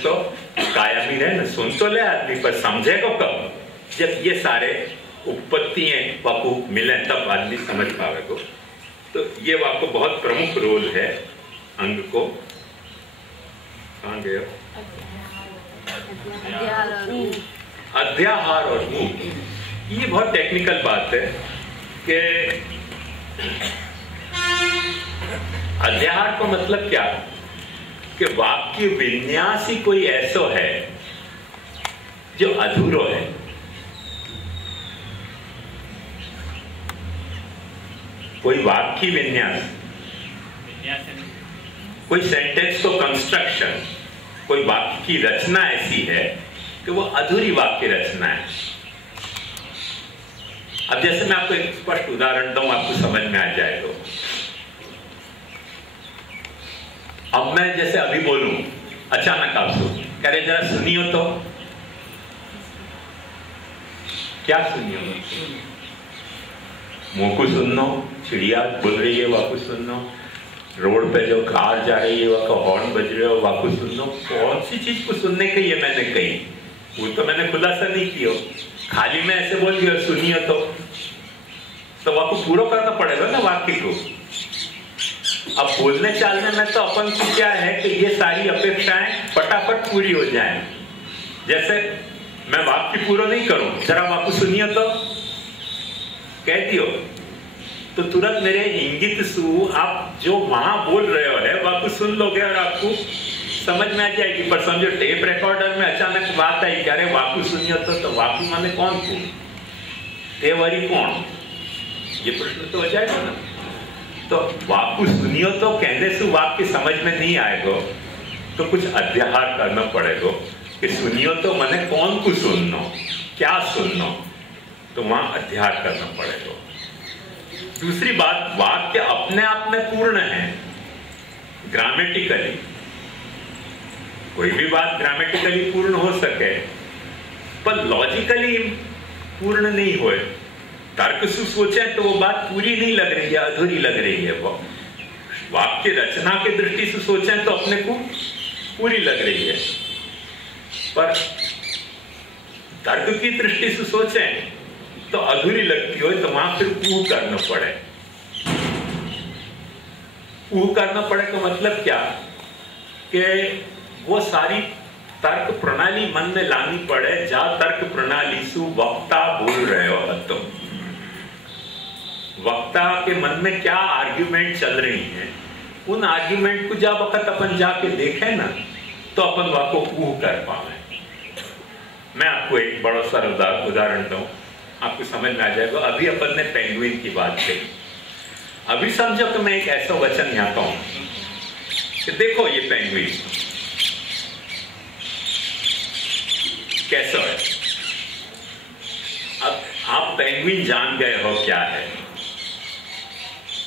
तो कायम ही रहे ना, सुन तो ले आदमी पर समझेगा कब? जब ये सारे उत्पत्ति वाकु मिले तब आदमी समझ पाएगा। तो ये वाकु बहुत प्रमुख रोल है अंग को। कहाँ गए? अध्याहार और ऊह। ये बहुत टेक्निकल बात है कि अध्याहार का मतलब क्या कि वाक्य विन्यास ही कोई ऐसा है जो अधूरो है। कोई वाक्य विन्यास, कोई सेंटेंस को कंस्ट्रक्शन, कोई वाक्य की रचना ऐसी है कि वो अधूरी वाक्य रचना है। अब जैसे मैं आपको एक स्पष्ट उदाहरण दूं, आपको समझ में आ जाएगा। अब मैं जैसे अभी बोलूं, अचानक आप सुन कह रहे जरा सुनियो तो, क्या सुनियो? मुंह को सुनना, चिड़िया बोल रही है वाकु सुनना, रोड पे जो कार जा रही है वह हॉर्न बज रहे हो वाकु सुनना। कौन सी चीज को सुनने के लिए मैंने कही, वो तो मैंने खुलासा नहीं किया, खाली मैं ऐसे बोल दिया सुनियो तो वाकु पूरा करना पड़ेगा ना वाक्य को। अब बोलने चालने में तो अपन की क्या है कि ये सारी अपेक्षाएं फटाफट पूरी हो जाएं। जैसे मैं वाक्य पूरा नहीं करूं, जरा वाकु सुनिए तो कह दियो, तो तुरंत मेरे इंगित सु आप जो वहां बोल रहे हो है वाकु सुन लोगे और आपको समझ में आ जाएगी। पर समझो टेप रिकॉर्डर में अचानक बात आई, क्या रे वाकु सुनियो तो वाकु माने कौन को, ते वरी कौन, ये प्रश्न तो हो जाएगा ना। तो वाकु सुनियो तो कहने से वाक्य समझ में नहीं आएगा, तो कुछ अध्याहार करना पड़ेगा कि सुनियो तो मने कौन को सुनना, क्या सुनना, तो वहां अध्याहार करना पड़ेगा। दूसरी बात, वाक्य अपने आप में पूर्ण है ग्रामेटिकली। कोई भी बात ग्रामेटिकली पूर्ण हो सके, पर लॉजिकली पूर्ण नहीं होए। तर्क से सोचे तो वो बात पूरी नहीं लग रही है, अधूरी लग रही है। वो वाक्य रचना की दृष्टि से सोचे तो अपने को पूरी लग रही है, पर तर्क की दृष्टि से सोचे तो अधूरी लगती हो। तो वहां फिर ऊह करना पड़े। ऊह करना पड़े का मतलब क्या कि वो सारी तर्क प्रणाली मन में लानी पड़े, जहां तर्क प्रणाली से वक्ता बोल रहे हो तुम, वक्ता के मन में क्या आर्ग्यूमेंट चल रही हैं, उन आर्ग्यूमेंट को जब वक्त अपन जाके देखें ना, तो अपन वाको ऊह कर पावे। मैं आपको एक बड़ा सा उदाहरण दूं, आपको समझ में आ जाएगा। अभी अपन ने पेंगुइन की बात कही। अभी समझो कि मैं एक ऐसा वचन यहाँ कहूं कि देखो ये पेंगुइन कैसा है। अब आप पेंगुइन जान गए हो क्या है।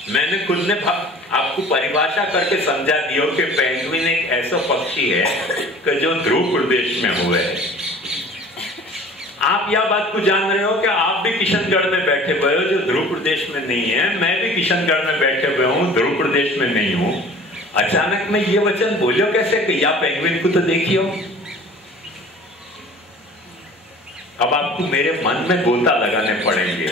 मैंने खुद ने आपको परिभाषा करके समझा दियो कि पेंगुइन एक ऐसा पक्षी है कि जो ध्रुव प्रदेश में हुए है। आप यह बात को जान रहे हो कि आप भी किशनगढ़ में बैठे हुए हो जो ध्रुव प्रदेश में नहीं है, मैं भी किशनगढ़ में बैठे हुए हूं, ध्रुव प्रदेश में नहीं हूं। अचानक में ये वचन बोलियो कैसे कि या पेंगुइन को तो देखियो। अब आपको मेरे मन में गोता लगाने पड़ेंगे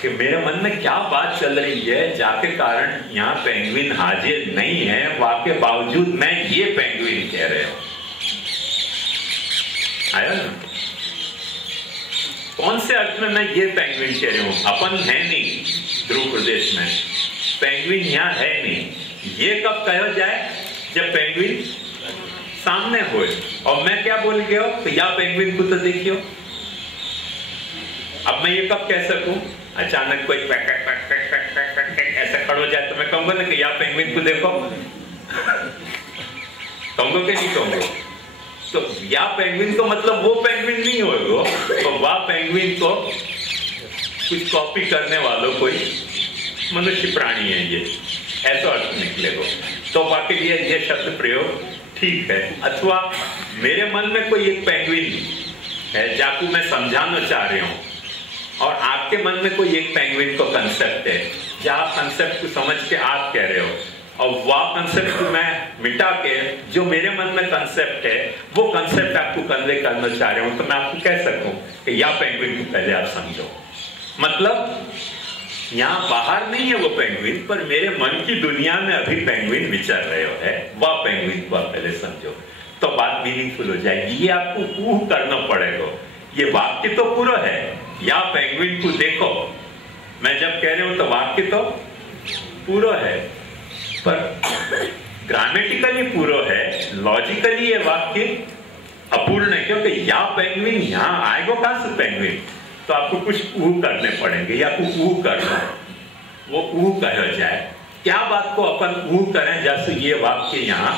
कि मेरे मन में क्या बात चल रही है, जाके कारण यहाँ पेंगुइन हाजिर नहीं है, वाके बावजूद मैं ये पेंगुइन कह रहे हो। आया ना? कौन से अर्थ में मैं ये पेंगुइन कह रही हूं? अपन है नहीं ध्रुव प्रदेश में, पेंगुइन यहाँ है नहीं। ये कब कहा जाए? जब पेंगुइन सामने हो। और मैं क्या बोल गया तो या पेंगुइन को तो देखियो। अब मैं ये कब कह सकूं? अचानक कोई ऐसा खड़ा हो जाए तो मैं कहूंगा ना कि या पेंगुइन को देखो, कहूंगा कि नहीं कहूंगा? तो या पेंगुइन को मतलब वो पेंगुइन नहीं होगा, तो वह पेंगुइन को कुछ कॉपी करने वालों कोई मनुष्य प्राणी है, ये ऐसा अर्थ निकलेगा। तो बाकी ये शब्द प्रयोग ठीक है। अथवा मेरे मन में कोई एक पेंगुइन है जाकू मैं समझाना चाह रही हूं, और आपके मन में कोई एक पेंगुइन को कंसेप्ट है, जहां कंसेप्ट को समझ के आप कह रहे हो, और वह कंसेप्ट को मैं मिटा के जो मेरे मन में कंसेप्ट है वो कंसेप्ट आपको कन्वे करना चाह रहा हूं, तो मैं आपको कह सकूं कि या पेंगुइन को पहले आप समझो। मतलब यहाँ बाहर नहीं है वो पेंगुइन, पर मेरे मन की दुनिया में अभी पेंगुइन विचर रहे हो है, वह पेंगुइन को आप पहले समझो, तो बात मीनिंगफुल हो जाएगी। ये आपको ऊह करना पड़ेगा। ये वाक्य तो पूरा है, या पेंगुइन को देखो, मैं जब कह रहा हूं तो वाक्य तो पूरा है, पर ग्रामेटिकली पूरा है, लॉजिकली ये वाक्य अपूर्ण है, क्योंकि या पेंगुइन यहां आएगा कहां से पेंगुइन, तो आपको कुछ ऊह करने पड़ेंगे, या कुछ ऊह करना, वो ऊह कहा जाए। क्या बात को अपन ऊह करें जैसे ये वाक्य यहाँ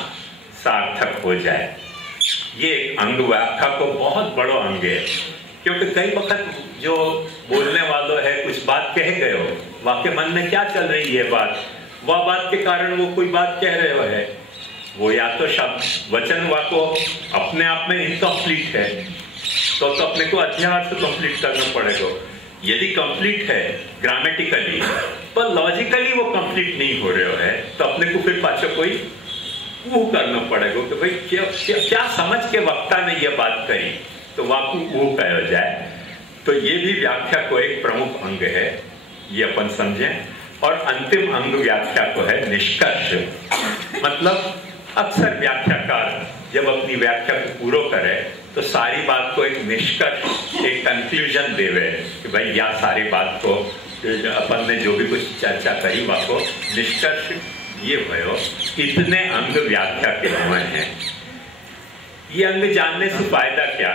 सार्थक हो जाए। ये अंग व्याख्या को बहुत बड़ा अंग है, क्योंकि कई वक्त जो बोलने वालों है कुछ बात कह गए हो, वाक्य मन में क्या चल रही है बात, वह बात के कारण वो कोई बात कह रहे हो है, वो या तो शब्द वचन वाको अपने आप में इनकम्प्लीट है, तो अपने को अध्याय से कंप्लीट करना पड़ेगा। यदि कंप्लीट है ग्रामेटिकली पर लॉजिकली वो कंप्लीट नहीं हो रहे है, तो अपने को फिर पाछा कोई वो करना पड़ेगा कि भाई क्या समझ के वक्ता ने ये बात करी, तो वाकु वो कहा जाए। तो ये भी व्याख्या को एक प्रमुख अंग है, ये अपन समझें। और अंतिम अंग व्याख्या को है निष्कर्ष। मतलब अक्सर व्याख्याकार जब अपनी व्याख्या को पूरा करे तो सारी बात को एक निष्कर्ष, एक कंक्लूजन देवे कि भाई यह सारी बात को अपन ने जो भी कुछ चर्चा करी वह को निष्कर्ष ये भयो। इतने अंग व्याख्या के हुए हैं। ये अंग जानने से फायदा क्या?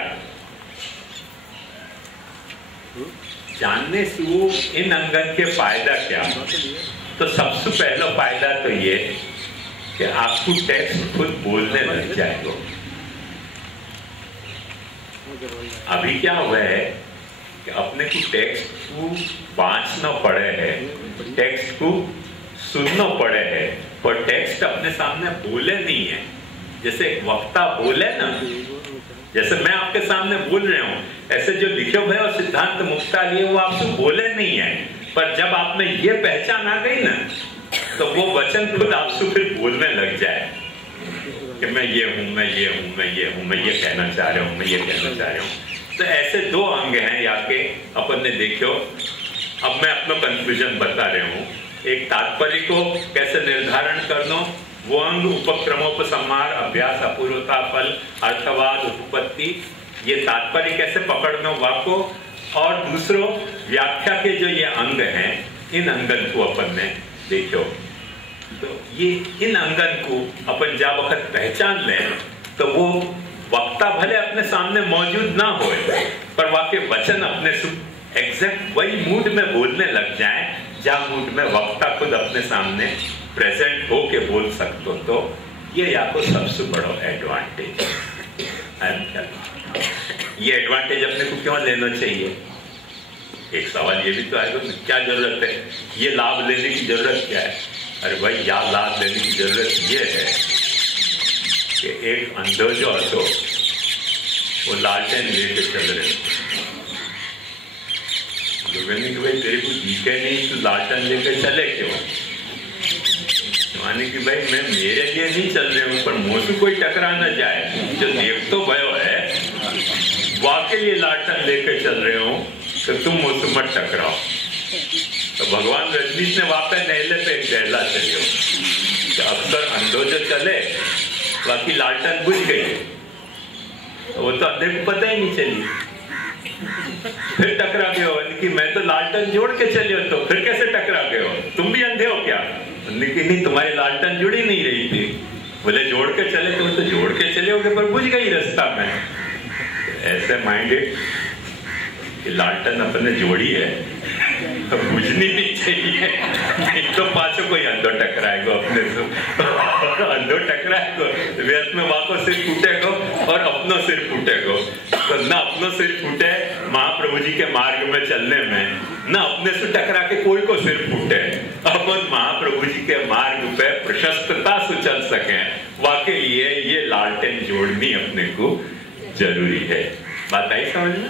जानने से वो इन अंगन के फायदा क्या? तो सबसे पहला फायदा तो ये कि आपको टेक्स्ट खुद बोलने लग जाएगा। अभी क्या हुआ है कि अपने को टेक्स्ट को वांचना पड़े है, टेक्स्ट को सुनना पड़े है, पर टेक्स्ट अपने सामने बोले नहीं है। जैसे एक वक्ता बोले ना, जैसे मैं आपके सामने बोल रहे हूं, ऐसे जो लिखे हुए और सिद्धांत मुक्ता लिए वो आपसे बोले नहीं है, पर जब आप में ये पहचान आ गई ना, तो वो वचन खुद आपसे फिर बोलने लग जाए कि मैं ये हूं, मैं ये हूं, मैं ये हूं, मैं ये कहना चाह रहा हूं, मैं ये कहना चाह रहा हूं। तो ऐसे दो अंग हैं यहाँ के अपन ने देखो। अब मैं अपना कंफ्यूजन बता रहा हूँ। एक तात्पर्य को कैसे निर्धारण करना, वो अंग उपक्रमोपसंहार, अभ्यास, अपूर्वता, फल, अर्थवाद, उत्पत्ति, ये तात्पर्य कैसे पकड़ना वाको, और दूसरों व्याख्या के जो ये अंग हैं, इन अंगन को अपन ने देखो। तो ये इन अंगन को अपन जब वक्त पहचान लें तो वो वक्ता भले अपने सामने मौजूद ना हो, पर वाके वचन अपने एग्जैक्ट वही मूड में बोलने लग जाएं जहाँ मूड में वक्ता खुद अपने सामने प्रेजेंट हो के बोल सकते हो। तो ये आपको सबसे बड़ा एडवांटेज है। ये एडवांटेज अपने को क्यों लेना चाहिए? एक सवाल ये भी तो आएगा, क्या जरूरत है, ये लाभ लेने की जरूरत क्या है? अरे भाई, यह लाभ लेने की जरूरत ये है कि एक अंधो जो हतो वो लालटेन लेके चल रहे, कि भाई तेरे को दिखे नहीं तो लालटेन लेके चले क्यों? माने कि भाई मैं मेरे लिए नहीं चल रहे हूँ, पर मुझसे कोई टकरा ना जाए, जो देख तो भयो है वाके लिए लालटेन लेके चल रहे हो, तो तुम मुझसे मत टकराओ। तो भगवान रजनीश ने वहां पे नहले पे एक दहला चलियो, तो अक्सर अंधो जो चले बाकी लालटेन बुझ गई, तो वो तो अंधे को पता ही नहीं चली, फिर टकरा गए हो कि मैं तो लालटेन जोड़ के चले हो, तो फिर कैसे टकरा गए हो? तुम भी अंधे हो क्या? लेकिन नहीं, तुम्हारी लालटेन जुड़ी नहीं रही थी। बोले जोड़ के चले, तुम तो जोड़ के चले होगे पर बुझ गई रास्ता में। ऐसे माइंडेड कि लालटेन अपने जोड़ी है तो बुझनी नहीं चाहिए, नहीं तो पाछो कोई अंधो टकराएगा अपने से, अंधो टकराएगा व्यर्थ में वाको सिर फूटेगा और अपना सिर फूटेगा। तो न अपना सिर फूटे महाप्रभु जी के मार्ग में चलने में, न अपने से टकरा के कोई को सिर फूटे, अपन महाप्रभु जी के मार्ग पे प्रशस्तता से चल सके, वाकई ये लालटेन जोड़नी अपने को जरूरी है। बात आई समझ में?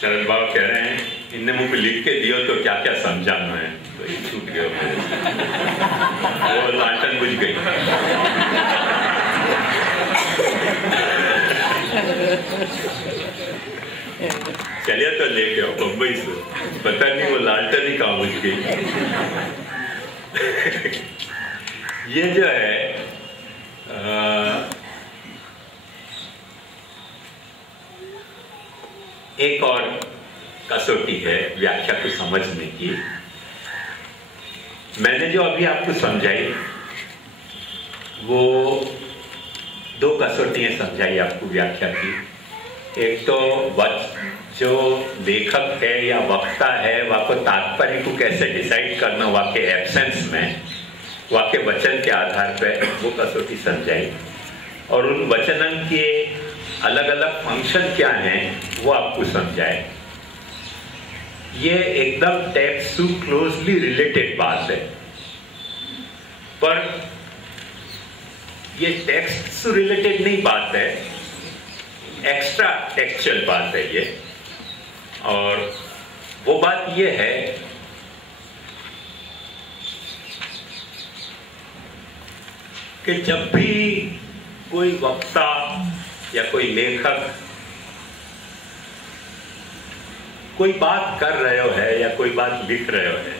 शरद बाबा कह रहे हैं इनने मुझे लिख के दियो तो क्या क्या समझाना है, तो ये छूट गया वो लालटेन बुझ गई। चलिए तो लेके आओ बम्बई से, पता नहीं वो लालटेन ही कहाँ बुझ गई। ये जो है एक और कसौटी है व्याख्या को समझने की। मैंने जो अभी आपको समझाई वो दो कसौटियां समझाई आपको व्याख्या की। एक तो जो लेखक है या वक्ता है वाको तात्पर्य को कैसे डिसाइड करना वाके एब्सेंस में, वाके वचन के आधार पर वो कसौटी समझाई, और उन वचनन के अलग अलग फंक्शन क्या हैं वो आपको समझाए। ये एकदम टेक्स्ट टू क्लोजली रिलेटेड बात है, पर ये टेक्स्ट से रिलेटेड नहीं बात है, एक्स्ट्रा टेक्सचुअल बात है ये। और वो बात ये है कि जब भी कोई वक्ता या कोई लेखक कोई बात कर रहे हो है या कोई बात लिख रहे हो है,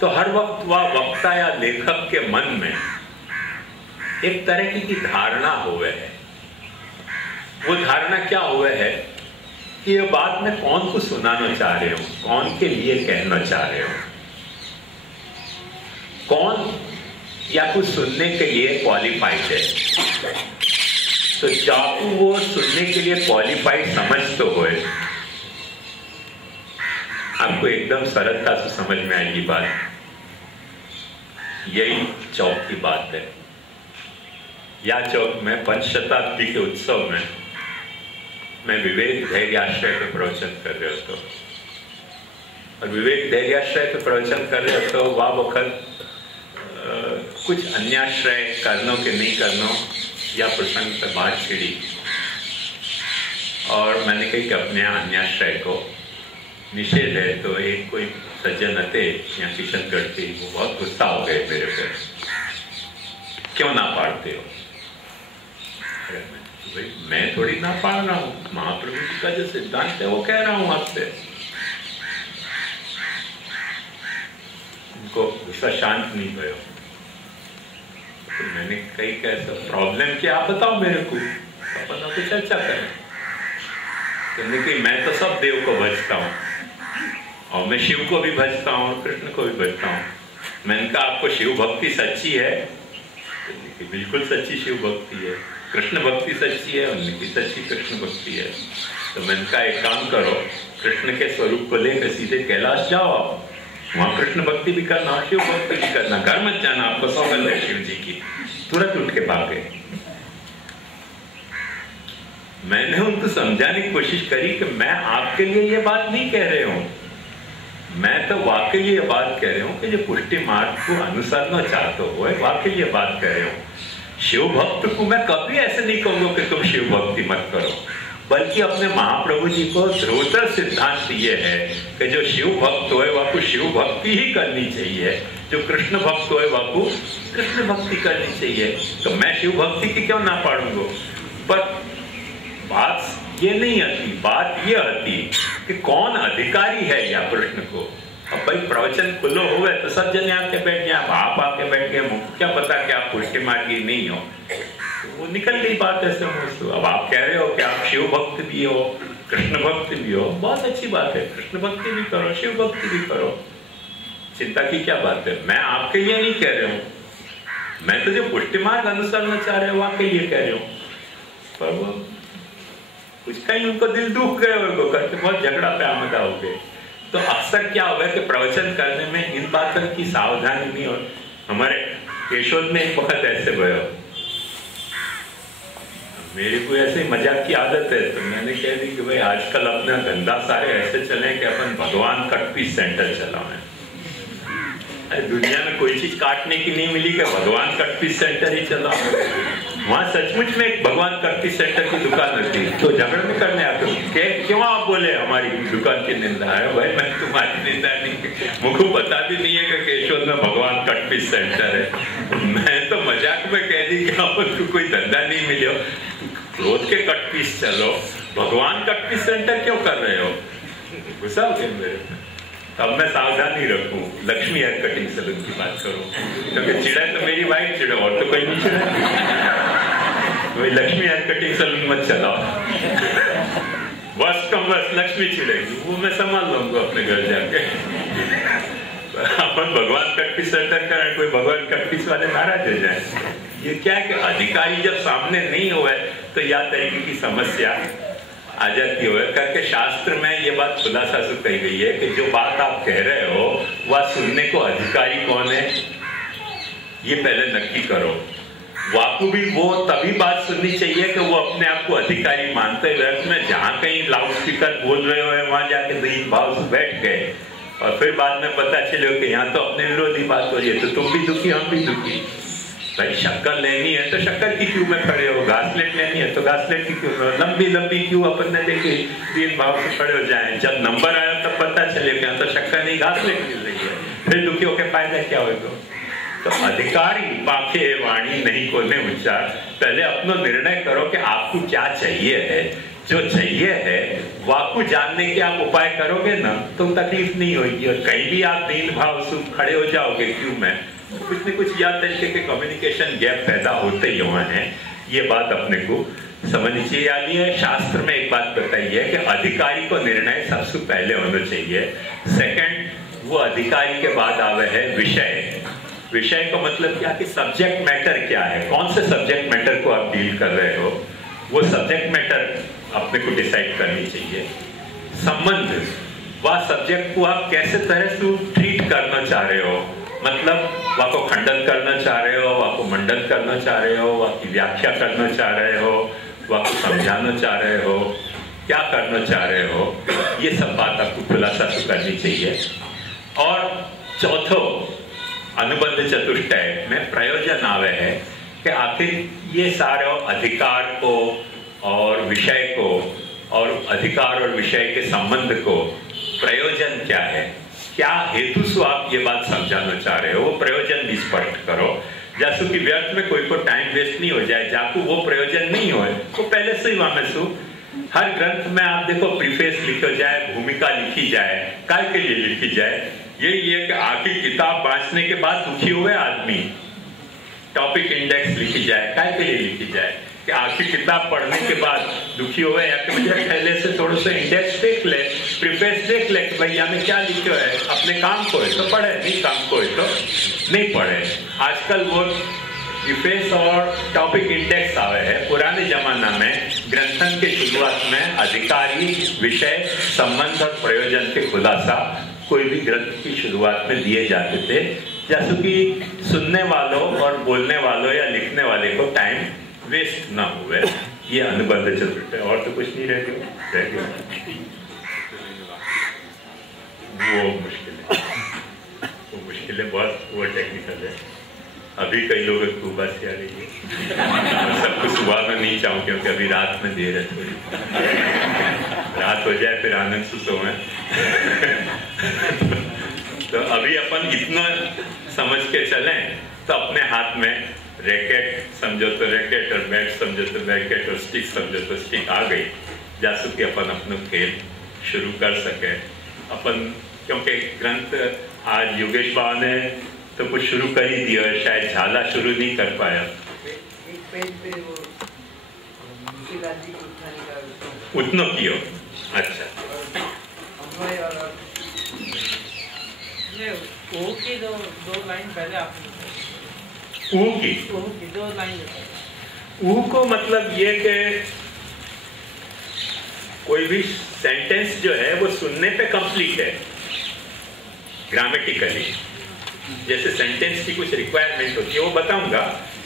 तो हर वक्त वह वक्ता या लेखक के मन में एक तरह की धारणा हुए है। वो धारणा क्या हुए है कि ये बात मैं कौन को सुनाना चाह रहे हो, कौन के लिए कहना चाह रहे हो, कौन या कुछ सुनने के लिए क्वालिफाइड है। तो चाकू वो सुनने के लिए क्वालिफाइड समझ तो होए, आपको एकदम सरलता से समझ में आएगी बात। यही चौक की बात है। या चौक में पंचशताब्दी के उत्सव में मैं विवेक धैर्याश्रय पे प्रवचन कर रहे हो, और विवेक धैर्याश्रय पे प्रवचन कर रहे हो तो वह वक्त कुछ अन्याश्रय करनों के नहीं करनों या प्रसंग पर बात छिड़ी, और मैंने कही कि अपने अन्याश्रय को निषेध है। तो एक कोई सज्जन थे यहाँ किशनगढ़ के, वो बहुत गुस्सा हो गए मेरे पे, क्यों ना पाड़ते हो? भाई मैं थोड़ी ना पाड़ रहा हूँ, महाप्रभु जी का जो सिद्धांत है वो कह रहा हूँ आपसे। उनको गुस्सा शांत नहीं भयो। तो मैंने कही कैसा प्रॉब्लम क्या आप बताओ मेरे को, अपन आपको चर्चा करें। कहने की मैं तो सब देव को भजता हूँ, और मैं शिव को भी भजता हूँ और कृष्ण को भी भजता हूँ। मैंने कहा आपको शिव भक्ति सच्ची है? बिल्कुल सच्ची शिव भक्ति है। कृष्ण भक्ति सच्ची है? उनकी सच्ची कृष्ण भक्ति है। तो मैंने कहा एक काम करो, कृष्ण के स्वरूप को लेकर सीधे कैलाश जाओ, आप वहां कृष्ण भक्ति भी करना और शिव भक्ति भी करना, घर मत जाना, आपको सौगंध है शिव जी की। तुरंत उठ के भाग गए। मैंने उनको समझाने की कोशिश करी कि मैं आपके लिए ये बात नहीं कह रहे हूं, मैं तो वाकई ये बात कह रहे हूँ कि जो पुष्टि मार्ग को अनुसरना चाहते हो वाकई ये बात कह रहे हो। शिव भक्त को मैं कभी ऐसे नहीं कहूंगा कि तुम शिव भक्ति मत करो, बल्कि अपने महाप्रभु जी को ध्रुवतर सिद्धांत ये है कि जो शिव भक्त होए वह को शिव भक्ति ही करनी चाहिए, जो कृष्ण भक्त होए वह को कृष्ण भक्ति करनी चाहिए। तो मैं शिव भक्ति की क्यों ना पाड़ूंगा? पर बात ये नहीं आती, बात ये आती कि कौन अधिकारी है या प्रश्न को। अब भाई प्रवचन खुलो हुए तो सब जने आके बैठ गए, आप आके बैठ गए, मुझको क्या पता कि आप पुष्टि मार्गी नहीं हो, वो निकल गई बात ऐसे मुझसे। अब आप कह रहे हो कि आप शिव भक्त भी हो, कृष्ण भक्त भी हो, बहुत अच्छी बात है, कृष्ण भक्ति भी करो, शिव भक्ति भी करो, चिंता की क्या बात है। मैं आपके लिए नहीं कह रहा हूँ, मैं तो जो पुष्टि मार्ग अनुसरना चाह रहे हो आपके लिए कह रहे हूँ। पर वो कुछ कहीं उनको दिल दुख गए, उनको करके बहुत झगड़ा पे आमदा हो गए। तो अक्सर क्या होगा कि प्रवचन करने में इन बातों की सावधानी नहीं हो। हमारे केशोद में एक वक्त ऐसे भयो, मेरे को ऐसे मजाक की आदत है, तो मैंने कह दी कि भाई आजकल अपना धंधा सारे ऐसे चले कि अपन भगवान कट पीस सेंटर चलाओ। दुनिया में कोई चीज काटने की नहीं मिली कि भगवान कट पीस सेंटर ही चलाओ। वहाँ सचमुच में एक भगवान कटपीस सेंटर की दुकान होती है, तो झगड़ा नहीं करने आते क्यों आप बोले हमारी दुकान की निंदा है? भाई मैं तुम्हारी निंदा नहीं, मुझको पता भी नहीं है कि केशोद में भगवान कटपीस सेंटर है। मैं तो मजाक में कह दी कि आपको कोई धंधा नहीं मिले, रोज के कटपीस चलो, भगवान कटपीस सेंटर क्यों कर रहे हो? गुस्सा हो गया मेरे। अब मैं सावधानी रखूं, लक्ष्मी हेयर कटिंग सैलून की बात करूं, क्योंकि चिड़ा तो मेरी वाइफ चिड़ा, और तो कोई नहीं चिड़ा। वही लक्ष्मी हेयर कटिंग सैलून मत चलाओ, बस कम बस लक्ष्मी चिड़ेगी, वो मैं संभाल लूंगा अपने घर जाके। अपन भगवान कटपीस सेंटर करें, कोई भगवान कटपीस वाले नाराज हो जाए। ये क्या है कि अधिकारी जब सामने नहीं हुए तो यह तरीके की समस्या आ जाती हो करके शास्त्र में ये बात खुलासा से कही गई है कि जो बात आप कह रहे हो वह सुनने को अधिकारी कौन है ये पहले नक्की करो। वाकु भी वो तभी बात सुननी चाहिए कि वो अपने आप को अधिकारी मानते हुए में जहां कहीं लाउड स्पीकर बोल रहे हो वहां जाके दीन भाव से बैठ गए और फिर बाद में पता चले कि यहाँ तो अपने विरोधी बात हो रही है, तो तुम भी दुखी हम भी दुखी। भाई शक्कर लेनी है तो शक्कर की क्यों में खड़े हो, घासलेट लेनी है तो घासलेट की क्यों में, लंबी लंबी क्यों अपन ने देखी दीन भाव से खड़े हो जाए। जब नंबर आया तब पता चले कि तो शक्कर नहीं घासलेट मिल रही है, फिर दुखी होकर फायदा क्या हो? तो अधिकारी पाखे वाणी नहीं कोने उच्चार, पहले अपना निर्णय करो कि आपको क्या चाहिए है। जो चाहिए है वाकु जानने के आप उपाय करोगे ना तो तकलीफ नहीं होगी, और कहीं भी आप दीन भाव से खड़े हो जाओगे क्यों में, कुछ न कुछ याद तरीके के कम्युनिकेशन गैप पैदा होते ही हुए हैं। ये बात अपने को समझनी चाहिए। यानी है शास्त्र में एक बात बताई है कि अधिकारी को निर्णय सबसे पहले होना चाहिए। सेकंड, वो अधिकारी के बाद आवे है विषय। विषय का मतलब क्या कि सब्जेक्ट मैटर क्या है, कौन से सब्जेक्ट मैटर को आप डील कर रहे हो, वो सब्जेक्ट मैटर अपने को डिसाइड करनी चाहिए। संबंध, वह सब्जेक्ट को आप कैसे तरह से ट्रीट करना चाह रहे हो, मतलब वह को खंडन करना चाह रहे हो, वह को मंडन करना चाह रहे हो, वह की व्याख्या करना चाह रहे हो, वह को समझाना चाह रहे हो, क्या करना चाह रहे हो, ये सब बात आपको खुलासा से करनी चाहिए। और चौथो, अनुबंध चतुष्टय में प्रयोजन आवे है कि आखिर ये सारे अधिकार को और विषय को और अधिकार और विषय के संबंध को प्रयोजन क्या है, क्या हेतु से आप ये बात समझाना चाह रहे हो, वो प्रयोजन भी स्पष्ट करो। जैसे कि व्यर्थ में कोई को टाइम वेस्ट नहीं हो जाए, जाकू वो प्रयोजन नहीं हो तो पहले से ही वहां में हर ग्रंथ में आप देखो प्रीफेस लिखो जाए, भूमिका लिखी जाए, काय के लिए लिखी जाए, यही है कि आखिर किताब बांचने के बाद दुखी हुए आदमी, टॉपिक इंडेक्स लिखी जाए, काय के लिए लिखी जाए कि आखिर किताब पढ़ने के बाद दुखी हुए, या कि मुझे पहले से थोड़ा सा इंडेक्स देख ले, प्रीफेस देख ले कि भाई यहाँ क्या लिखा है, अपने काम को है तो पढ़े, नहीं काम को है तो नहीं पढ़े। आजकल वो प्रीफेस और टॉपिक इंडेक्स आवे है। पुराने जमाना में ग्रंथन के शुरुआत में अधिकारी, विषय, संबंध और प्रयोजन के खुलासा कोई भी ग्रंथ की शुरुआत में दिए जाते थे, जैसे कि सुनने वालों और बोलने वालों या लिखने वाले को टाइम वेस्ट ना हुए। ये अनुबंध चतुष्टय, और तो कुछ नहीं रह गया। वो मुश्किलें बहुत वो टेक्निकल है। अभी कई लोगों को बस आ रही है, सबको सुबह में नहीं चाहूँ क्योंकि अभी रात में देर है, थोड़ी रात हो जाए फिर आनंद से सोए। तो अभी अपन इतना समझ के चलें तो अपने हाथ में रैकेट समझो तो रैकेट, और बैट समझो तो बैकेट, और स्टिक समझो तो स्टिक आ गई, जैसे कि अपन अपना खेल शुरू कर सके अपन। क्योंकि ग्रंथ आज योगेश बाबा ने तो कुछ शुरू कर ही दिया, शायद झाला शुरू नहीं कर पाया। उतना कियो, अच्छा की दो लाइन पहले आपने दो लाइन को मतलब ये कि कोई भी सेंटेंस जो है वो सुनने पे कंप्लीट है ग्रामेटिकली। जैसे सेंटेंस की कुछ रिक्वायरमेंट होती है, वो बताऊंगा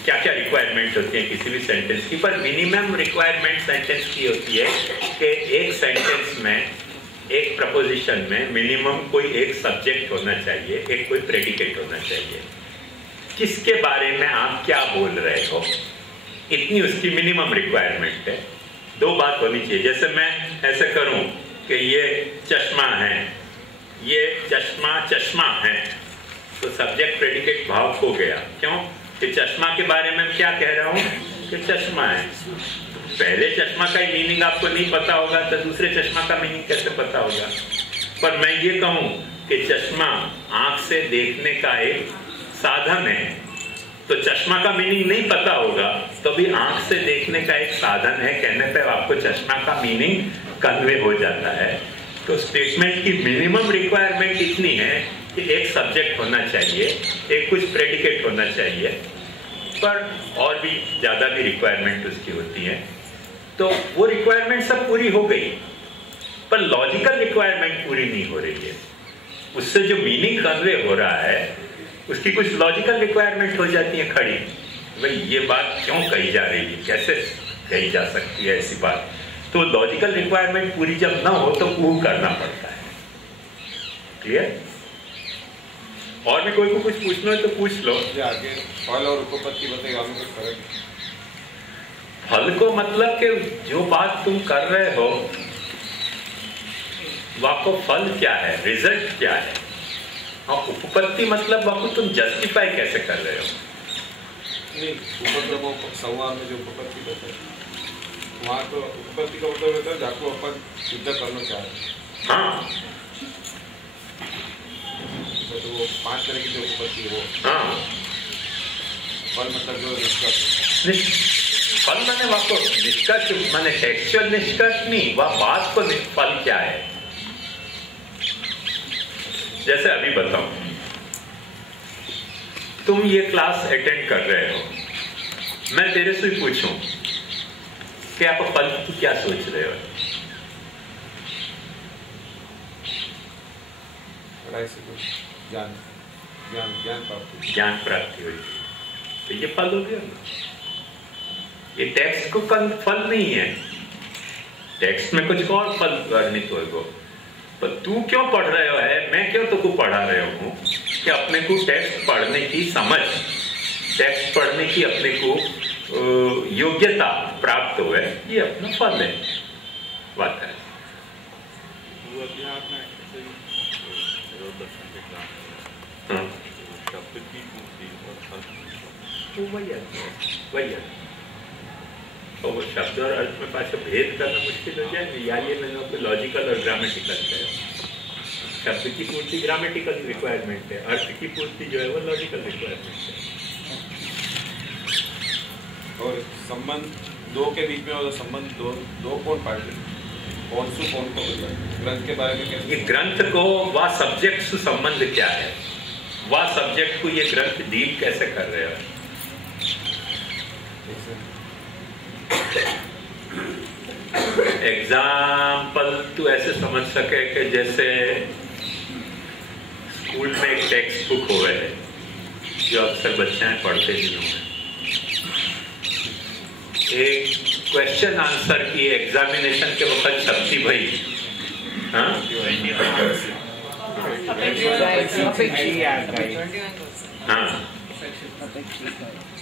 क्या क्या रिक्वायरमेंट होती है किसी भी सेंटेंस की, पर मिनिमम रिक्वायरमेंट सेंटेंस की होती है कि एक सेंटेंस में, एक प्रपोजिशन में मिनिमम कोई एक सब्जेक्ट होना चाहिए, एक कोई प्रेडिकेट होना चाहिए। किसके बारे में आप क्या बोल रहे हो, इतनी उसकी मिनिमम रिक्वायरमेंट है। दो बात होनी चाहिए, जैसे मैं ऐसे करूं कि ये चश्मा है, ये चश्मा है, तो सब्जेक्ट प्रेडिकेट भाव खो गया। क्यों? कि चश्मा के बारे में क्या कह रहा हूं कि चश्मा है। पहले चश्मा का मीनिंग आपको नहीं पता होगा तो दूसरे चश्मा का मीनिंग कैसे पता होगा? पर मैं ये कहूं कि चश्मा आंख से देखने का एक साधन है, तो चश्मा का मीनिंग नहीं पता होगा तो भी आंख से देखने का एक साधन है कहने पे आपको चश्मा का मीनिंग कन्वे हो जाता है। तो स्टेटमेंट की मिनिमम रिक्वायरमेंट इतनी है कि एक सब्जेक्ट होना चाहिए, एक कुछ प्रेडिकेट होना चाहिए, पर और भी ज्यादा भी रिक्वायरमेंट उसकी होती है। तो वो रिक्वायरमेंट सब पूरी हो गई, पर लॉजिकल रिक्वायरमेंट पूरी नहीं हो रही है। उससे जो मीनिंग कन्वे हो रहा है उसकी कुछ लॉजिकल रिक्वायरमेंट हो जाती है खड़ी। भाई ये बात क्यों कही जा रही है, कैसे कही जा सकती है ऐसी बात? तो लॉजिकल रिक्वायरमेंट पूरी जब ना हो तो वो करना पड़ता है। क्लियर? और भी कोई को कुछ पूछना है तो पूछ लो। आगे फल और उपपत्ति बताइए, आगे कुछ फर्क? फल को मतलब कि जो बात तुम कर रहे हो वाको फल क्या है, रिजल्ट क्या है, और उपपत्ति मतलब वाको तुम जस्टिफाई कैसे कर रहे हो। नहीं, उपद्रव संवाद में जो उपपत्ति बताई वहाँ तो उपपत्ति का मतलब होता है जाको अपन सिद्ध करना चाहते। हाँ, तो वो 5 तरह की जो उपपत्ति हो। हाँ, फल मतलब जो निष्कर्ष, फल मैंने वाको निष्कर्ष मैंने टेक्सचुअल निष्कर्ष नहीं, वह बात को फल क्या है। जैसे अभी बताओ, तुम ये क्लास अटेंड कर रहे हो, मैं तेरे से ही पूछूं कि आप फल की क्या सोच रहे हो? पढ़ाई से कुछ ज्ञान प्राप्ति हुई, तो ये फल हो गया ना। ये टेक्स्ट को फल नहीं है, टेक्स्ट में कुछ और फल वर्णित होगा। पर तू क्यों पढ़ रहे हो है, मैं क्यों तुमको पढ़ा रहे हूँ कि अपने को टेक्स्ट पढ़ने की समझ, टेक्स्ट पढ़ने की अपने को योग्यता प्राप्त हो, ये अपना फल है। बात है वही है। तो वो शब्द और अर्थ में पास भेद करना मुश्किल हो जाए, या ये मैंने आपको लॉजिकल और ग्रामेटिकल कहा। शब्द की पूर्ति ग्रामेटिकल रिक्वायरमेंट है, अर्थ की पूर्ति जो है वो लॉजिकल रिक्वायरमेंट है। और संबंध दो के बीच में और संबंध दो कौन पार्टी, कौन को ग्रंथ के बारे में कैसे? ये ग्रंथ को वह सब्जेक्ट से संबंध क्या है, वह सब्जेक्ट को ये ग्रंथ डील कैसे कर रहे हो? एग्जाम्पल तू ऐसे समझ सके कि जैसे स्कूल में एक टेक्स्ट बुक हो है जो अक्सर बच्चे पढ़ते नहीं होंगे, एक क्वेश्चन आंसर की एग्जामिनेशन के वक्त छपती भाई, हाँ हाँ,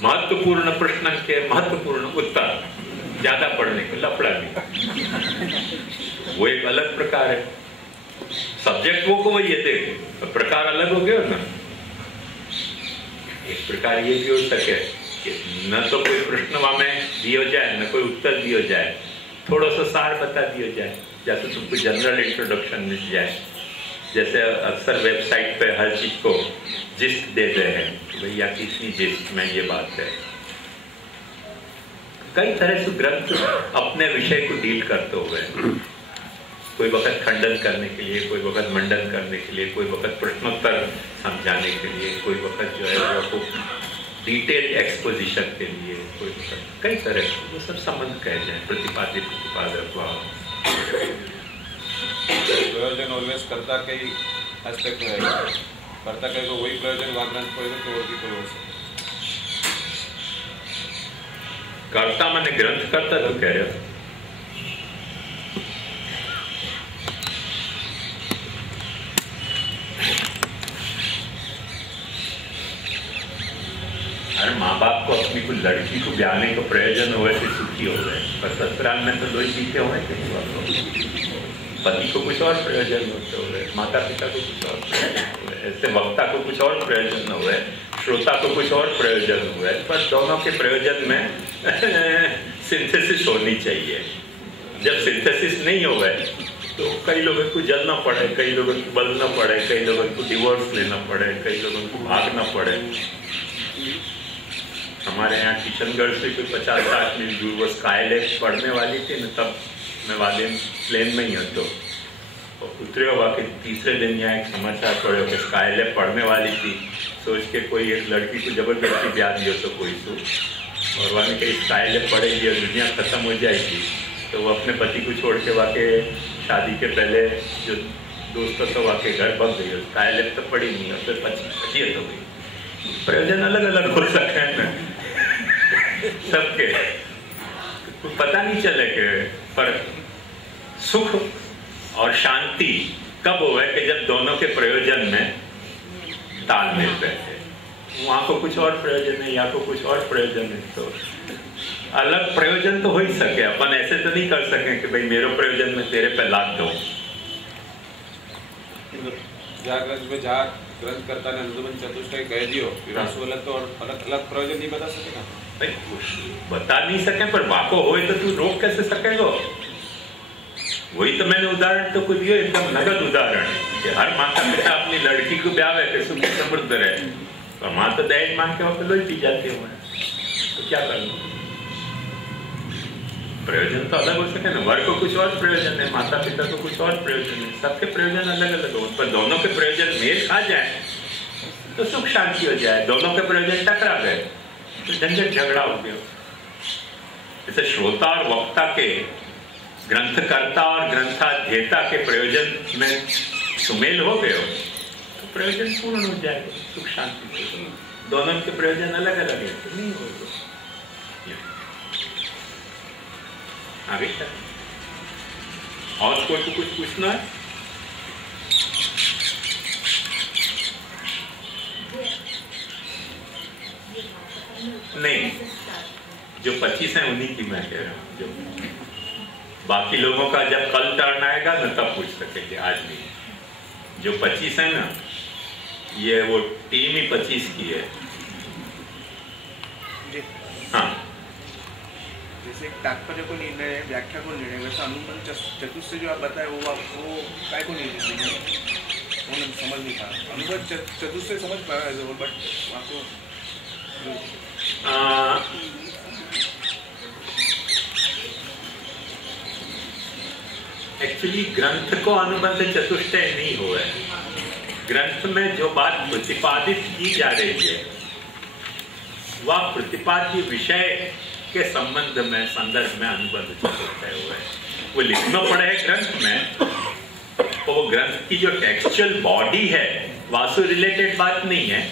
महत्वपूर्ण प्रश्न के महत्वपूर्ण उत्तर ज्यादा पढ़ने को लफड़ा भी, वो एक अलग प्रकार है। सब्जेक्ट वो को वही है, देख प्रकार अलग हो गया ना। एक प्रकार ये भी हो सके कि न तो कोई प्रश्न वहां में दिया जाए, न कोई उत्तर दिया जाए, थोड़ा सा सार बता दिया जाए, जैसे तुमको जनरल इंट्रोडक्शन मिल जाए। जैसे अक्सर वेबसाइट पे हर चीज को जिस्ट दे रहे हैं, भैया कितनी जिस्ट में ये बात है। कई तरह से ग्रंथ अपने विषय को डील करते हुए, कोई वक्त खंडन करने के लिए, कोई वक्त मंडन करने के लिए, कोई वक्त प्रश्नोत्तर समझाने के लिए, कोई वक्त जो है वो डिटेल्ड एक्सपोजिशन के लिए, कोई वक्त कई तरह के वो सब संबंध कहे जाए, प्रतिपादित प्रतिपादक। प्रयोजन ऑलवेज करता कई एस्पेक्ट में करता कई को वही प्रयोजन वाग्रंथ पढ़ेगा तो और भी कोई हो सकता। करता मैंने ग्रंथ करता तो कह रहे हो, हर माँ बाप को अपनी कुछ लड़की को ब्याहने का प्रयोजन हुए तो सुखी हो गए, पर ससुराल में तो लोग जीते हुए थे। पति को कुछ और प्रयोजन होते हुए, माता पिता को कुछ और प्रयोजन हुए, ऐसे वक्ता को कुछ और प्रयोजन हुए, श्रोता को कुछ और प्रयोजन हुए, पर दोनों के प्रयोजन में सिंथेसिस होनी चाहिए। जब सिंथेसिस नहीं हो गए तो कई लोगों को जलना पड़े, कई लोगों को बदलना पड़े, कई लोगों को डिवोर्स लेना पड़े, कई लोगों को भागना पड़े। हमारे यहाँ किशनगढ़ से कोई 50-60 मील दूर वो स्काईलेक पढ़ने वाली थी न, तब मैं वाले प्लेन में ही हूँ, तो उतरे हुआ कि तीसरे दिन यहाँ एक समाचार पढ़े कि स्काईलेक पढ़ने वाली थी, सोच के कोई एक लड़की को जबरदस्ती ब्याह दिया तो कोई सो, और वहाँ कहीं स्काईलेक पढ़ेगी और दुनिया खत्म हो जाएगी, तो वो अपने पति को छोड़ के वाके शादी के पहले जो दोस्तों तो वाके घर भाग गई, स्काईलेक तो पड़ी नहीं, और फिर पची हो गई। प्रयोजन अलग अलग हो सकते हैं सबके, पता नहीं चले कि, पर सुख और शांति कब हुआ कि जब दोनों के प्रयोजन में तालमेल बैठे। वहां को कुछ और प्रयोजन है, यहाँ को कुछ और प्रयोजन है, तो अलग प्रयोजन तो हो ही सके। अपन ऐसे तो नहीं कर सके कि भाई मेरे प्रयोजन में तेरे पे लाद दो। ग्रंथ करता ने अनुबंध चतुष्टय कह दियो, अलग तो अलग अलग प्रयोजन नहीं बता सकेगा, बता नहीं सके, पर वाको होए तो तू रोक कैसे सकेगा? वही तो मैंने उदाहरण तो कुछ दिया, एकदम नगद उदाहरण कि हर माता पिता अपनी लड़की को ब्याह है सुखी समृद्ध रहे, और माँ तो दहेज मांग के वहां लोही पी जाती हुए, तो क्या करना? प्रयोजन तो अलग हो सके ना। वर को कुछ और प्रयोजन है, माता पिता को कुछ और प्रयोजन है, सबके प्रयोजन अलग अलग हो, पर दोनों के प्रयोजन मेल खा जाए तो सुख शांति हो जाए। दोनों के प्रयोजन टकरा गए तो झंझट झगड़ा हो गया। जैसे श्रोता और वक्ता के, ग्रंथकर्ता और ग्रंथाध्येता के प्रयोजन में सुमेल हो गए हो तो प्रयोजन पूर्ण हो जाएगा, सुख शांति से। दोनों के प्रयोजन अलग अलग है तो नहीं होगा। आगे और कोई को कुछ पूछना है? नहीं, जो 25 है उन्हीं की मैं कह रहा हूँ। जो बाकी लोगों का जब कल टर्न आएगा ना तब पूछ सकेंगे, आज नहीं। जो 25 है ना, ये वो टीम ही 25 की है। हाँ, जैसे तात्पर्य को निर्णय है, व्याख्या को निर्णय, वैसे अनुबंध चतुष्टय जो आप बताए वो काय को निर्णय वो समझ नहीं पा। अनुबंध चतुष्टय समझ पाया है, बट वहाँ को एक्चुअली ग्रंथ को अनुबंध चतुष्टय नहीं हुआ है। ग्रंथ में जो बात प्रतिपादित की जा रही है वह प्रतिपाद्य विषय के संबंध में, संदर्भ में अनुबंध चतुष्टय हुआ है। वो लिखना पड़ा है ग्रंथ में, तो वो ग्रंथ की जो टेक्सचुअल बॉडी है वासु रिलेटेड बात नहीं है,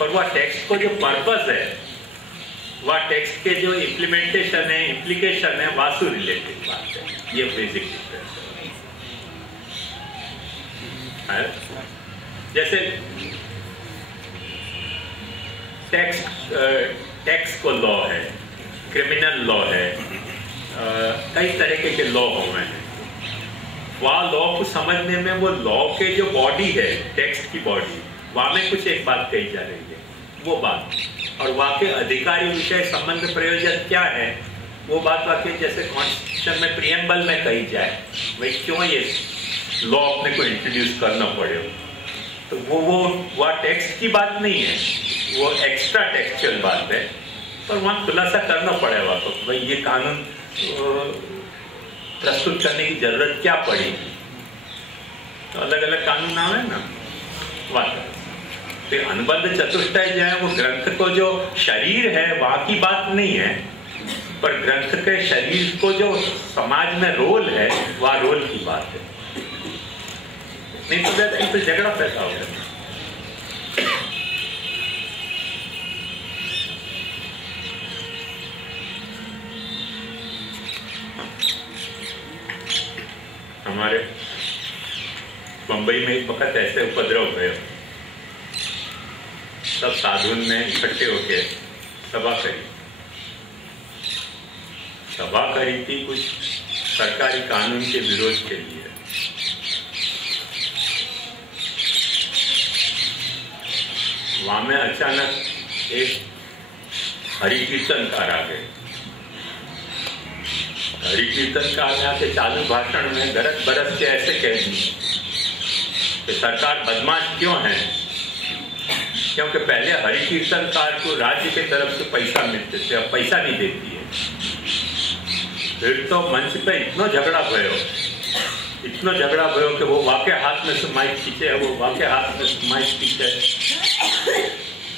पर वह टेक्स्ट को जो पर्पस है, वह टेक्स्ट के जो इम्प्लीमेंटेशन है, इम्प्लीकेशन है, वासु रिलेटेड बात है। ये बेसिक डिफरेंस है। जैसे टैक्स को लॉ है, क्रिमिनल लॉ है, कई तरीके के लॉ हुए हैं। वह लॉ को समझने में वो लॉ के जो बॉडी है, टेक्स्ट की बॉडी, वहां में कुछ एक बात कही जा रही है, वो बात, और वाक्य अधिकारी विषय संबंध प्रयोजन क्या है वो बात वाक्य जैसे कॉन्स्टिट्यूशन में प्रियम्बल में कही जाए, भाई क्यों ये लॉ अपने को इंट्रोड्यूस करना पड़े, तो वो टेक्स्ट की बात नहीं है, वो एक्स्ट्रा टेक्सचुअल बात है, पर वहाँ खुलासा करना पड़ेगा तो भाई ये कानून प्रस्तुत करने की जरूरत क्या पड़ी। तो अलग अलग कानून आवे ना, बात तो अनुबंध चतुष्टय जो है वो ग्रंथ को जो शरीर है वहां की बात नहीं है, पर ग्रंथ के शरीर को जो समाज में रोल है वह रोल की बात है। नहीं तो वैसे तो झगड़ा पैदा हो जाता। हमारे बंबई में एक वक्त ऐसे उपद्रव हुए, सब साधु ने इकट्ठे होके सभा करी। सभा करी थी कुछ सरकारी कानून के विरोध के लिए। वहां में अचानक एक हरि कीर्तनकार आ गए। हरि कीर्तनकार ने आके चालू भाषण में गरज बरस के ऐसे कह दी कि सरकार बदमाश क्यों है, क्योंकि पहले हरि कीर्तनकार को राज्य के तरफ से पैसा मिलते थे, अब पैसा नहीं देती है। फिर तो मंच पे इतना झगड़ा भयो कि वो वाके हाथ में से माइक खींचे, वो वाके हाथ में से माइक खींचे।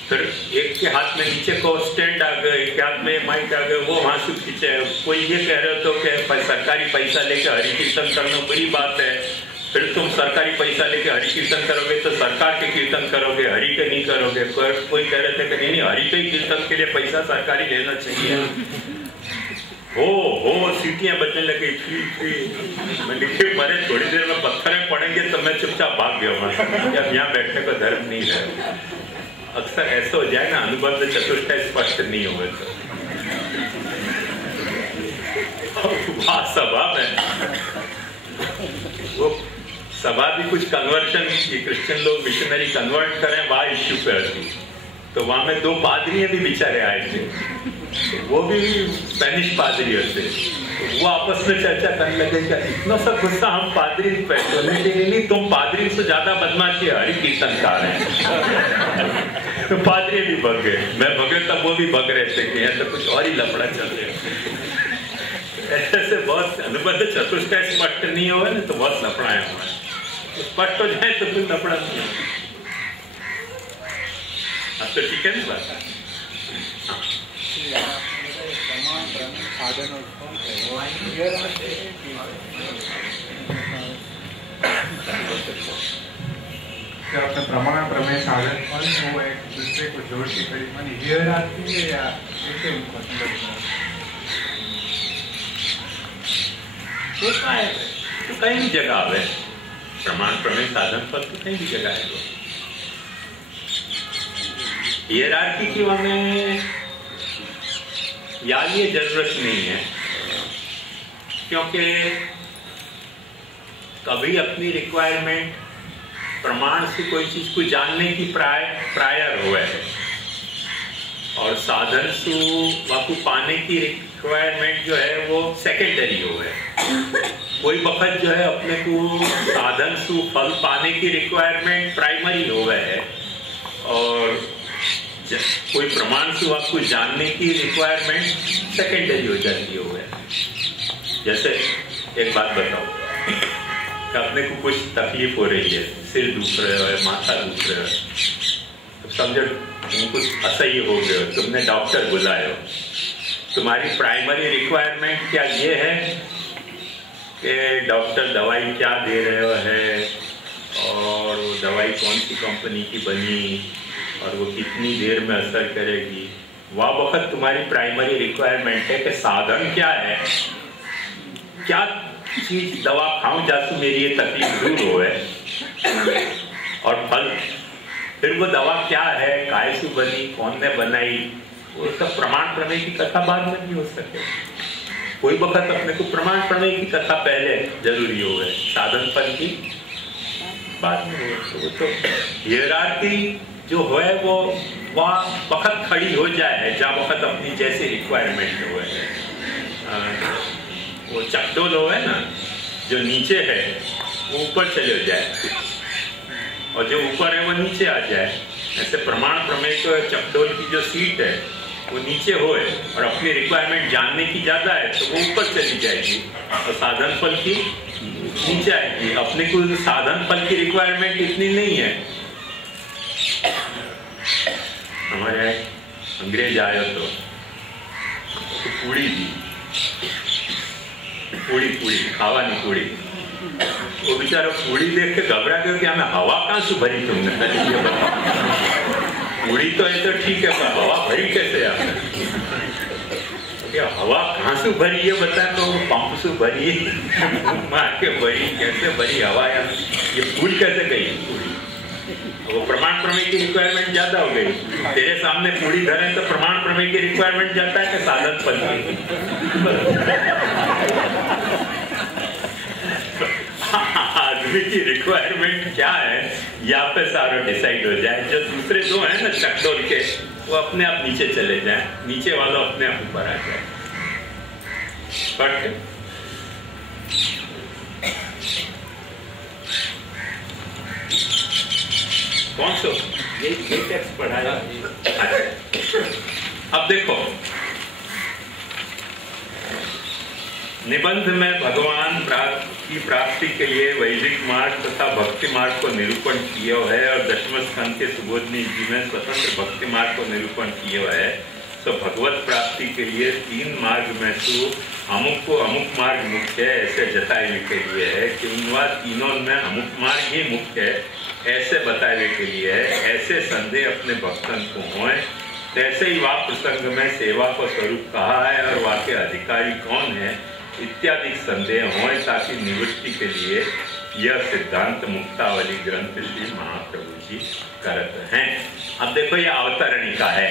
फिर एक के हाथ में नीचे को स्टैंड आ गए, एक के हाथ में माइक आ गए, वो वहां से खींचे। कोई ये कह रहे तो कि सरकारी पैसा लेके हरि कीर्तन करना बुरी बात है, फिर तुम सरकारी पैसा लेके हरि कीर्तन करोगे तो सरकार के कीर्तन करोगे, हरि के नहीं करोगे। कोई कह रहे थे कि नहीं हरि के कीर्तन के लिए पैसा सरकारी लेना चाहिए। हो सीटियां बजने लगी, मैं लिखे मरे थोड़ी देर में पत्थरें पड़ेंगे तो मैं चुपचाप भाग गया वहां, अब यहाँ बैठने का धर्म नहीं है। अक्सर ऐसा हो जाए ना, अनुबंध चतुष्टय स्पष्ट नहीं होगा तो सभा में वो सभा भी कुछ कन्वर्शन की, क्रिश्चियन लोग मिशनरी कन्वर्ट करें, वहां इश्यू पे आती। तो वहां में 2 पादरी भी बेचारे आए थे, वो भी स्पेनिश पादरी थे। वो आपस में चर्चा करने लगे कि इतना सा गुस्सा हम पादरी पे तो नहीं, तुम पादरी से ज्यादा बदमाशी हरि कीर्तनकार हैं। तो पादरी भी भग गए, मैं भगे तब वो भी भग रहे थे कि ऐसा कुछ और ही लफड़ा चल रहा। ऐसे बहुत अनुबंध चतुष्टय स्पष्ट नहीं हुआ ना तो बहुत लफड़ा है हमारा, स्पष्ट हो जाए तो कोई लफड़ा नहीं है। अब तो ठीक है ना बात। आपने प्रमाण प्रमेय साधन पण वो एक दूसरे को जोड़ के करी मानी हियरार्की है या कैसे उनको तो कहीं भी जगह है प्रमाण प्रमेय साधन पर, तो कहीं भी जगह है। तो हियरार्की की हमें याद ये जरूरत नहीं है, क्योंकि कभी अपनी रिक्वायरमेंट प्रमाण से कोई चीज को जानने की प्रायर हुआ है, और साधन से वाकु पाने की रिक्वायरमेंट जो है वो सेकेंडरी हुआ है। कोई वक्त जो है अपने को साधन से फल पाने की रिक्वायरमेंट प्राइमरी हुआ है, और कोई प्रमाण से आपको जानने की रिक्वायरमेंट सेकेंडरी हो जाती है। जैसे एक बात बताओ कि अपने को कुछ तकलीफ हो रही है, सिर दुख रहा है, माथा दुख रहा है, समझो तुम कुछ असह्य हो गए, तुमने डॉक्टर बुलाया, तुम्हारी प्राइमरी रिक्वायरमेंट क्या ये है कि डॉक्टर दवाई क्या दे रहे है, और वो दवाई कौन सी कंपनी की बनी, और वो कितनी देर में असर करेगी। वह वक्त तुम्हारी प्राइमरी रिक्वायरमेंट है कि साधन क्या है, क्या चीज दवा खाऊं जासू मेरी ये तकलीफ दूर हो है, और फल फिर वो दवा क्या है, काय से बनी, कौन ने बनाई, वो सब प्रमाण प्रमेय की कथा बाद में भी हो सके। कोई वक्त अपने को प्रमाण प्रमेय की कथा पहले जरूरी हो गए, साधन फल की बाद में हो। तो हियरार्की जो है वो वहाँ वक्त खड़ी हो जाए जहाँ वक्त अपनी जैसे रिक्वायरमेंट हो है। वो चकडोल हो है ना, जो नीचे है वो ऊपर चले जाए, और जो ऊपर है वो नीचे आ जाए। ऐसे प्रमाण प्रमेय को चकडोल की जो सीट है वो नीचे होए, और अपनी रिक्वायरमेंट जानने की ज्यादा है तो वो ऊपर चली जाएगी, और साधन फल की नीचे आएगी। अपने को साधन फल की रिक्वायरमेंट इतनी नहीं है। हमारे अंग्रेज आया तो पूड़ी दी, पूड़ी खावानी पूड़ी, वो बेचारा पूड़ी देख के घबरा गया कि हमें हवा कहाँ से भरी तुमने, पूड़ी तो है तो ठीक है, पर हवा भरी कैसे आपने, क्या हवा कहाँ से भरी है बता, तो पंप से भरी मार के भरी, कैसे भरी हवा, ये फूल कैसे गई पूड़ी। वो प्रमाण प्रमेय की रिक्वायरमेंट ज्यादा हो गई। तेरे सामने पूरी धरे तो प्रमाण प्रमेय की रिक्वायरमेंट जाता है कि साधन फल की? आदमी की रिक्वायरमेंट क्या है यहाँ पे सारा डिसाइड हो जाए। जो दूसरे दो हैं ना चकडोल के, वो अपने आप नीचे चले जाएं, नीचे वाला अपने आप ऊपर आ जाए। बट कौन सो ये टेक्स्ट पढ़ाया? अब देखो, निबंध में भगवान की प्राप्ति के लिए वैदिक मार्ग तथा भक्ति मार्ग को निरूपण किया है और दशम स्कंद के सुबोधनी जी में स्वतंत्र भक्ति मार्ग को निरूपण किया है। तो भगवत प्राप्ति के लिए 3 मार्ग में से अमुक मार्ग मुख्य है, ऐसे जताने के लिए है कि उन तीनों में अमुक मार्ग ही मुख्य है, ऐसे बताने के लिए है। ऐसे संदेह अपने भक्तन को होए, तैसे ही वह प्रसंग में सेवा को स्वरूप कहा है और वह के अधिकारी कौन है इत्यादि संदेह होए, ताकि निवृत्ति के लिए यह सिद्धांत मुक्तावली ग्रंथ श्री महाप्रभु जी करते हैं। अब देखो ये अवतरणिका है,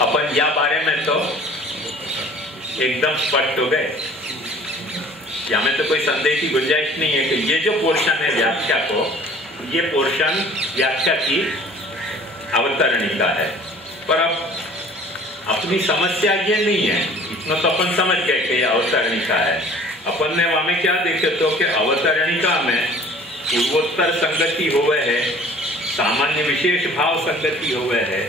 अपन या बारे में तो एकदम स्पष्ट हो गए, या में तो कोई संदेह की गुंजाइश नहीं है कि ये जो पोर्शन है व्याख्या को, ये पोर्शन व्याख्या की अवतरणिका है। पर अब अपनी समस्या ये नहीं है, इतना तो अपन समझ गए कि अवतरणिका है। अपन ने वहां में क्या देखे तो कि अवतरणिका में पूर्वोत्तर संगति हुए है, सामान्य विशेष भाव संगति हुए है,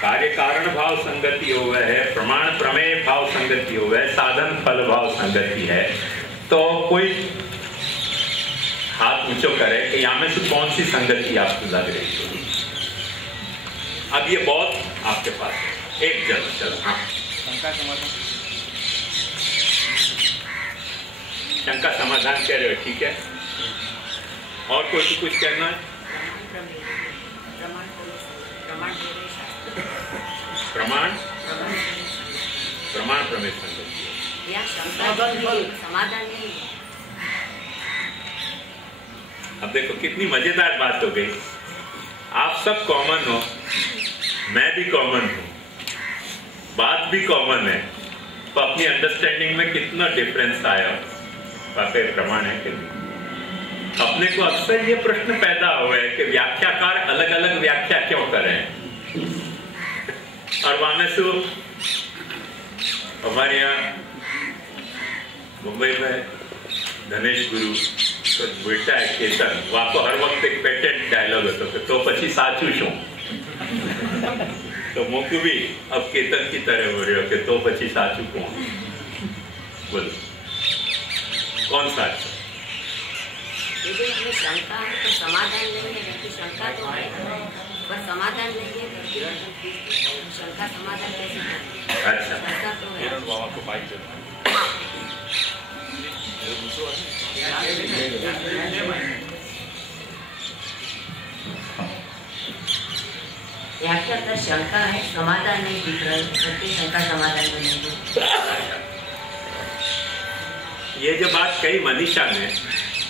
कार्य कारण भाव संगति हुए है, प्रमाण प्रमेय भाव संगति हुए है, साधन फल भाव संगति है। तो कोई हाथ ऊंचो करे कि यहाँ में से कौन सी संगति आपको लग रही है? अब ये बहुत आपके पास है। एक जन चलो, हाँ शंका समाधान कह रहे हो, ठीक है। और कोई कुछ कहना है? प्रमाण प्रमेय संगति समाधान नहीं। अब देखो कितनी मजेदार बात हो गई। आप सब कॉमन हो, मैं भी कॉमन हूं, बात भी कॉमन है, तो अपनी अंडरस्टैंडिंग में कितना डिफरेंस आया। वाकई प्रमाण है कि नहीं? अपने को अक्सर ये प्रश्न पैदा हुआ है कि व्याख्याकार अलग अलग व्याख्या क्यों करें। और वहां में से हमारे यहाँ मुंबई में धनेश गुरु तो बेटा है केतन, वहां को हर वक्त एक पेटेंट डायलॉग होता तो पछी साचू छू। तो मोकू भी अब केतन की तरह हो रहे हो कि तो पछी साचू कौन? बोलो कौन साचू? शंका है तो समाधान नहीं है, क्योंकि शंका तो है पर समाधान नहीं है। शंका समाधान कैसे है? अच्छा, शंका तो है। व्याख्या कर शंका है, समाधान नहीं दिख रहा है, शंका समाधान बनेगी। ये जो बात कही मनीषा ने,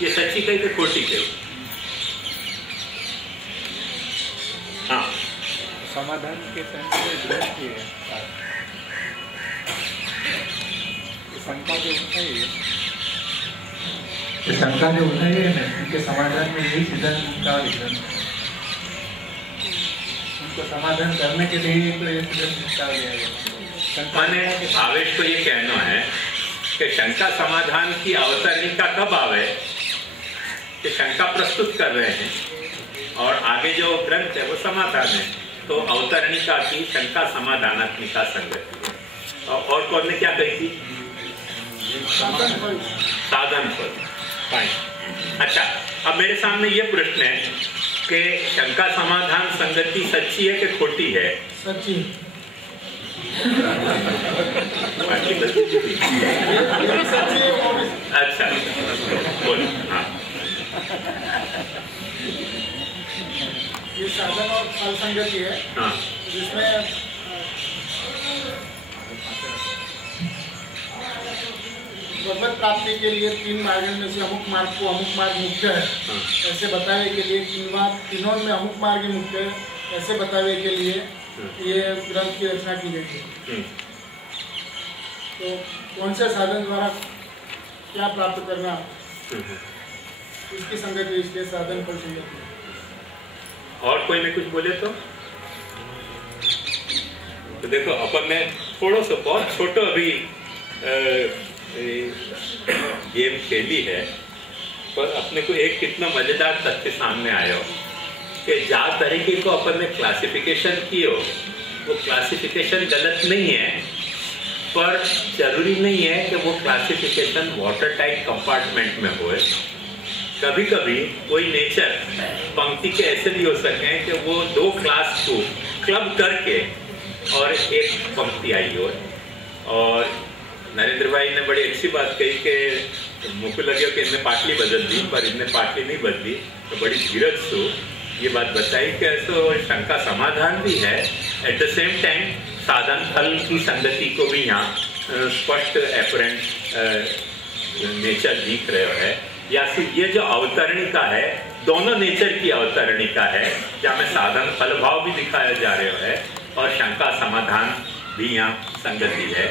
ये सच्ची कही कि खोटी कही? हाँ, समाधान के सेंस में ग्रंथ है, शंका जो उठाई है, शंका जो उठाई है ना, उनके समाधान में यही सिद्धांत मुक्तावली ग्रंथ, उनको समाधान करने के लिए तो ये सिद्धांत मुक्तावली है। मैंने आवेश को ये कहना है कि शंका समाधान की अवतरणिका कब आवे कि शंका प्रस्तुत कर रहे हैं और आगे जो ग्रंथ है वो समाधान है, तो अवतरणिका की शंका समाधानात्मिका संगति है। और कौन ने क्या कही थी? साधन फल। फाइन। अच्छा, अब मेरे सामने ये प्रश्न है कि शंका समाधान संगति सच्ची है कि खोटी है? सच्ची। अच्छा बोल। हाँ, ये साधन और फल संगति है, हाँ, जिसमें भगवत प्राप्ति के लिए 3 मार्गों में से अमुक मार्ग को अमुक मार्ग मुख्य है ऐसे बतावे के लिए तीनों में अमुक मार्ग ही मुख्य है ऐसे बतावे के लिए ये ग्रंथ की रचना की गई है। तो कौन से साधन द्वारा क्या प्राप्त करना इसकी संगति इसके साधन पर चाहिए। और कोई ने कुछ बोले तो देखो अपन ने थोड़ा सा बहुत छोटा अभी गेम खेली है पर अपने को एक कितना मजेदार तथ्य सामने आया हो कि जा तरीके को अपन ने क्लासिफिकेशन की हो वो क्लासिफिकेशन गलत नहीं है पर जरूरी नहीं है कि वो क्लासिफिकेशन वाटर टाइट कंपार्टमेंट में हो। कभी कभी कोई नेचर पंक्ति के ऐसे भी हो सके कि वो 2 क्लास को क्लब करके और एक पंक्ति आई हो। और नरेंद्र भाई ने बड़ी अच्छी बात कही कि मुझको लगे कि इनने पाटली बदल दी पर इनने पाटली नहीं बदली तो बड़ी धीरज से ये बात बताई कि ऐसा शंका समाधान भी है एट द सेम टाइम साधन फल की संगति को भी यहाँ स्पष्ट एपरेंट नेचर दिख रहे है या फिर ये जो अवतरणिका है दोनों नेचर की अवतरणिका है जहाँ में साधन फल भाव भी दिखाया जा रहा है और शंका समाधान भी यहाँ संगति है।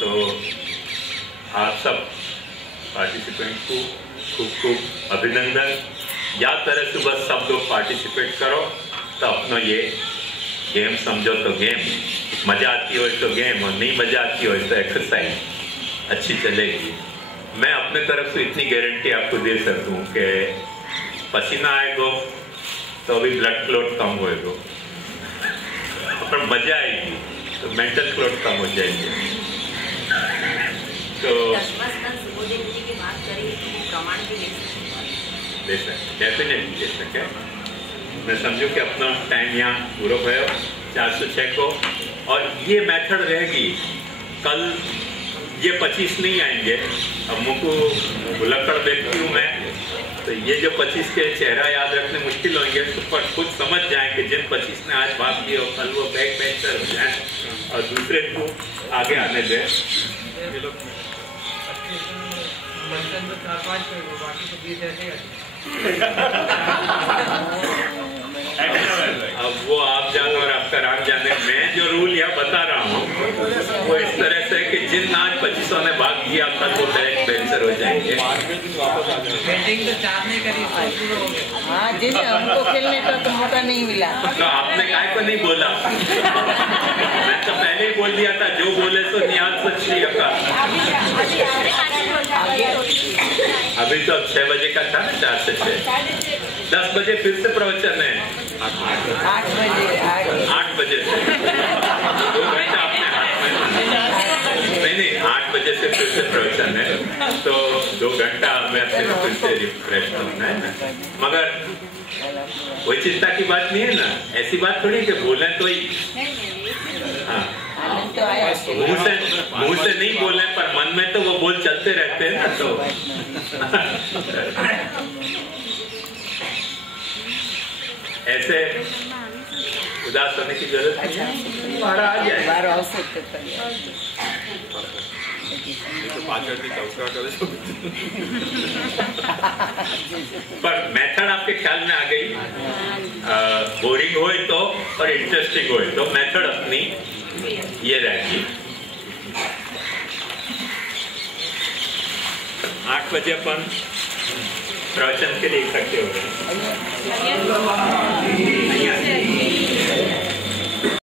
तो आप सब पार्टिसिपेंट को खूब खूब अभिनंदन। या तरह से बस सब लोग पार्टिसिपेट करो तो अपना ये गेम समझो तो गेम मजा आती हो तो गेम और नहीं मजा आती हो तो एक्सरसाइज अच्छी चलेगी। मैं अपने तरफ से इतनी गारंटी आपको दे सकूं कि पसीना आएगा तो अभी ब्लड क्लॉट कम होएगा और मजा आएगी तो मेंटल क्लॉट कम हो जाएंगे। तो डेफिनेटली ले सके। मैं समझू कि अपना टाइम यहाँ पूरा हो 406 को और ये मेथड रहेगी। कल ये 25 नहीं आएंगे। अब मुझको भुलक्कड़ व्यक्ति हूँ मैं तो ये जो 25 के चेहरा याद रखने मुश्किल होंगे तो पर खुद समझ जाए कि जिन 25 ने आज भाग लिया कल वो बैक बेंचर हो जाए और दूसरे को आगे आने दें। अब वो आप जानो और आपका राम जाने। मैं जो रूल यहाँ बता रहा हूँ वो इस तरह से कि जिन आज 25 ने भाग लिया कल वो बैक बेंचर हो जाएंगे। हाँ जिसे हमको खेलने का तो मौका नहीं मिला तो आपने काय को नहीं बोला। मैं तो पहले ही बोल दिया था जो बोले तो निहाल सच नहीं होगा। अभी तो 6 बजे का था 4 से 6 10 बजे फिर से प्रवचन है 8 बजे से 2 घंटा अपने हाथ में नहीं 8 बजे से फिर से प्रवचन है तो 2 घंटा हमें फिर से रिफ्रेश करना है ना। मगर कोई चिंता की बात नहीं है ना। ऐसी बात थोड़ी कि बोले तो ही हाँ मुंह से नहीं बोले पर मन में तो वो बोल चलते रहते हैं ना। तो ऐसे उदास होने की जरूरत नहीं है। आ जाए पर मेथड आपके ख्याल में आ गई। बोरिंग हो तो और इंटरेस्टिंग हो तो मेथड अपनी ये रहेगी। 8 बजे अपन प्रवचन के लिए इकट्ठे हो गए।